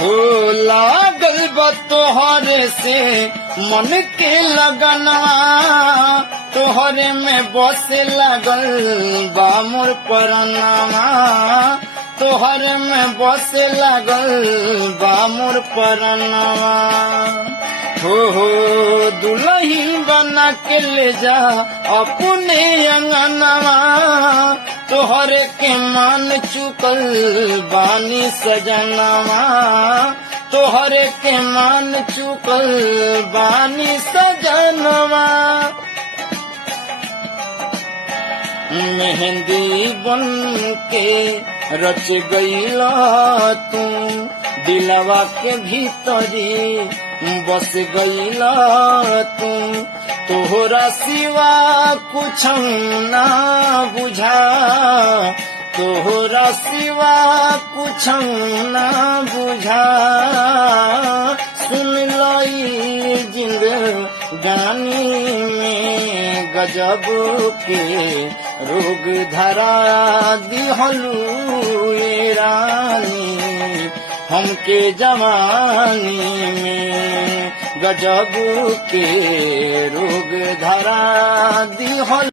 हो लागल बा तोहरे से मन के लगनवा, तोहरे में बसे लागल बा मोर परनवा, तोहरे में बसे लागल बा मोर परनवा। हो दुल्हन बना के ले जा अपने अंगनवा, तोहरे के मान चुकल बानी सजनवा, तोहरे के मान चुकल बानी सजनवा। मेहंदी बन के रच गईला तू दिलवा के भीतरी बस गईला तू, तोहरा सिवा कुछ ना बुझा, तोहरा सिवा कुछ ना बुझा। सुन लाई जिंदगानी में गजब के रोग धरा दिहलू ए रानी, हमके जवानी में गजब के रोग धरा दिहलू।